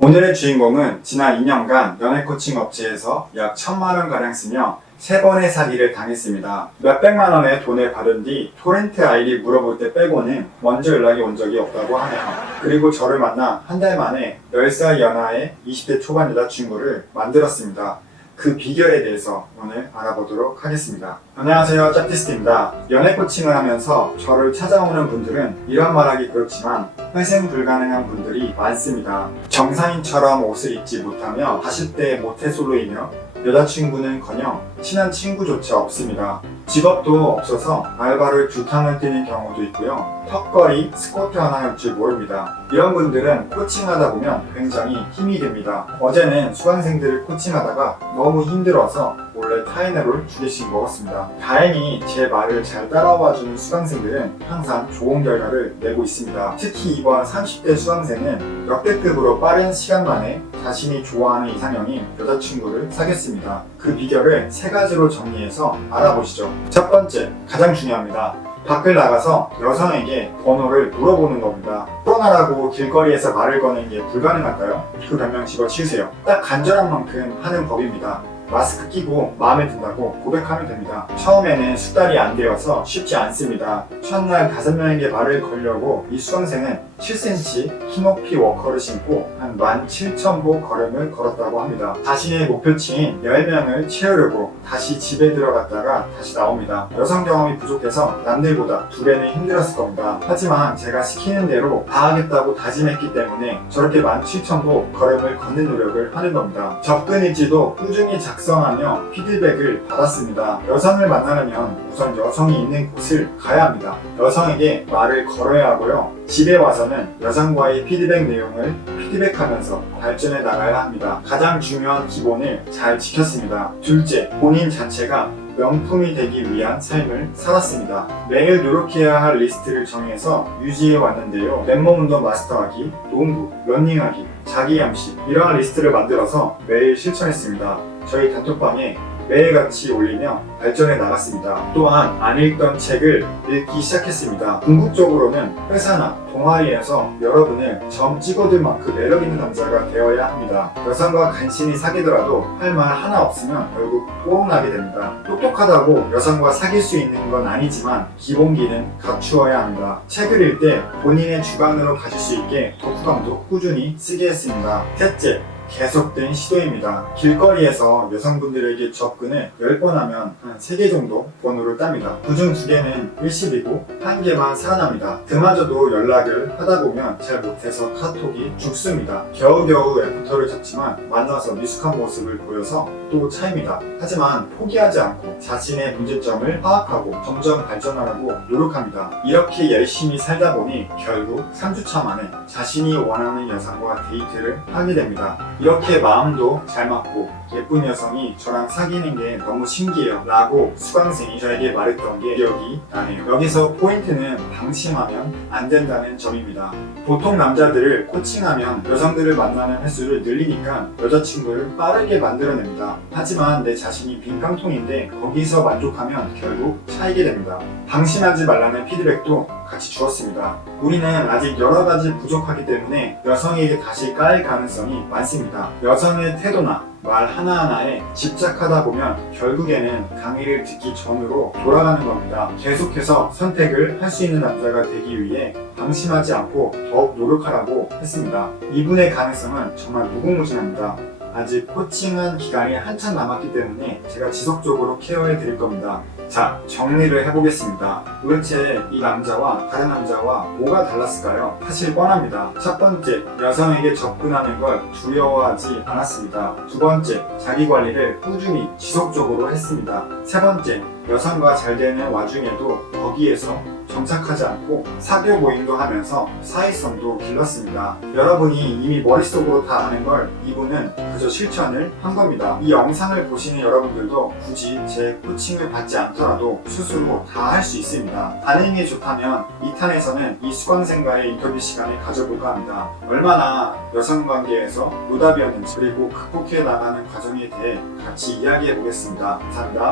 오늘의 주인공은 지난 2년간 연애 코칭 업체에서 약 1,000만원가량 쓰며 3번의 사기를 당했습니다. 몇백만 원의 돈을 받은 뒤 토렌트 아이디 물어볼 때 빼고는 먼저 연락이 온 적이 없다고 하네요. 그리고 저를 만나 한 달 만에 10살 연하의 20대 초반 여자친구를 만들었습니다. 그 비결에 대해서 오늘 알아보도록 하겠습니다. 안녕하세요, 짭티스트입니다. 연애 코칭을 하면서 저를 찾아오는 분들은 이런 말하기 그렇지만 회생 불가능한 분들이 많습니다. 정상인처럼 옷을 입지 못하며 40대 모태솔로이며 여자친구는커녕 친한 친구조차 없습니다. 직업도 없어서 알바를 2탕을 뛰는 경우도 있고요. 턱걸이, 스쿼트 하나 할 줄 모릅니다. 이런 분들은 코칭하다 보면 굉장히 힘이 듭니다. 어제는 수강생들을 코칭하다가 너무 힘들어서 몰래 타이레놀 2개씩 먹었습니다. 다행히 제 말을 잘 따라와주는 수강생들은 항상 좋은 결과를 내고 있습니다. 특히 이번 30대 수강생은 역대급으로 빠른 시간 만에 자신이 좋아하는 이상형인 여자친구를 사귀었습니다. 그 비결을 3가지로 정리해서 알아보시죠. 첫 번째, 가장 중요합니다. 밖을 나가서 여성에게 번호를 물어보는 겁니다. 코로나라고 길거리에서 말을 거는 게 불가능할까요? 그 변명 집어치우세요. 딱 간절한 만큼 하는 법입니다. 마스크 끼고 마음에 든다고 고백하면 됩니다. 처음에는 숙달이 안 되어서 쉽지 않습니다. 첫날 5명에게 말을 걸려고 이 수강생은 7cm 키높이 워커를 신고 한 17,000보 걸음을 걸었다고 합니다. 자신의 목표치인 10명을 채우려고 다시 집에 들어갔다가 다시 나옵니다. 여성 경험이 부족해서 남들보다 2배는 힘들었을 겁니다. 하지만 제가 시키는 대로 다 하겠다고 다짐했기 때문에 저렇게 17,000보 걸음을 걷는 노력을 하는 겁니다. 접근일지도 꾸준히 작성하며 피드백을 받았습니다. 여성을 만나려면 우선 여성이 있는 곳을 가야 합니다. 여성에게 말을 걸어야 하고요. 집에 와서는 여성과의 피드백 내용을 피드백하면서 발전해 나가야 합니다. 가장 중요한 기본을 잘 지켰습니다. 둘째, 본인 자체가 명품이 되기 위한 삶을 살았습니다. 매일 노력해야 할 리스트를 정해서 유지해 왔는데요. 맨몸 운동 마스터하기, 농구, 러닝하기, 자기 암식 이러한 리스트를 만들어서 매일 실천했습니다. 저희 단톡방에 매일같이 올리며 발전해 나갔습니다. 또한 안 읽던 책을 읽기 시작했습니다. 궁극적으로는 회사나 동아리에서 여러분을 점 찍어둘 만큼 매력있는 남자가 되어야 합니다. 여성과 간신히 사귀더라도 할 말 하나 없으면 결국 뽀록나게 됩니다. 똑똑하다고 여성과 사귈 수 있는 건 아니지만 기본기는 갖추어야 합니다. 책을 읽을 때 본인의 주관으로 가질 수 있게 독후감도 꾸준히 쓰게 했습니다. 셋째, 계속된 시도입니다. 길거리에서 여성분들에게 접근을 10번 하면 한 3개 정도 번호를 땁니다. 그중 2개는 일시이고 1개만 살아납니다. 그마저도 연락을 하다 보면 잘 못해서 카톡이 죽습니다. 겨우겨우 애프터를 잡지만 만나서 미숙한 모습을 보여서 또 차입니다. 하지만 포기하지 않고 자신의 문제점을 파악하고 점점 발전하려고 노력합니다. 이렇게 열심히 살다 보니 결국 3주차 만에 자신이 원하는 여성과 데이트를 하게 됩니다. 이렇게 마음도 잘 맞고 예쁜 여성이 저랑 사귀는 게 너무 신기해요 라고 수강생이 저에게 말했던 게 기억이 나네요. 여기서 포인트는 방심하면 안 된다는 점입니다. 보통 남자들을 코칭하면 여성들을 만나는 횟수를 늘리니까 여자친구를 빠르게 만들어냅니다. 하지만 내 자신이 빈깡통인데 거기서 만족하면 결국 차이게 됩니다. 방심하지 말라는 피드백도 같이 주었습니다. 우리는 아직 여러가지 부족하기 때문에 여성에게 다시 까일 가능성이 많습니다. 여성의 태도나 말 하나하나에 집착하다 보면 결국에는 강의를 듣기 전으로 돌아가는 겁니다. 계속해서 선택을 할 수 있는 남자가 되기 위해 방심하지 않고 더욱 노력하라고 했습니다. 이분의 가능성은 정말 무궁무진합니다. 아직 코칭한 기간이 한참 남았기 때문에 제가 지속적으로 케어해 드릴 겁니다. 자, 정리를 해보겠습니다. 도대체 이 남자와 다른 남자와 뭐가 달랐을까요? 사실 뻔합니다. 첫 번째, 여성에게 접근하는 걸 두려워하지 않았습니다. 두 번째, 자기 관리를 꾸준히 지속적으로 했습니다. 세 번째, 여성과 잘 되는 와중에도 거기에서 정착하지 않고 사교 모임도 하면서 사회성도 길렀습니다. 여러분이 이미 머릿속으로 다 아는 걸 이분은 그저 실천을 한 겁니다. 이 영상을 보시는 여러분들도 굳이 제 코칭을 받지 않더라도 스스로 다 할 수 있습니다. 반응이 좋다면 2탄에서는 이 수강생과의 인터뷰 시간을 가져볼까 합니다. 얼마나 여성관계에서 노답이었는지 그리고 극복해 나가는 과정에 대해 같이 이야기해 보겠습니다. 감사합니다.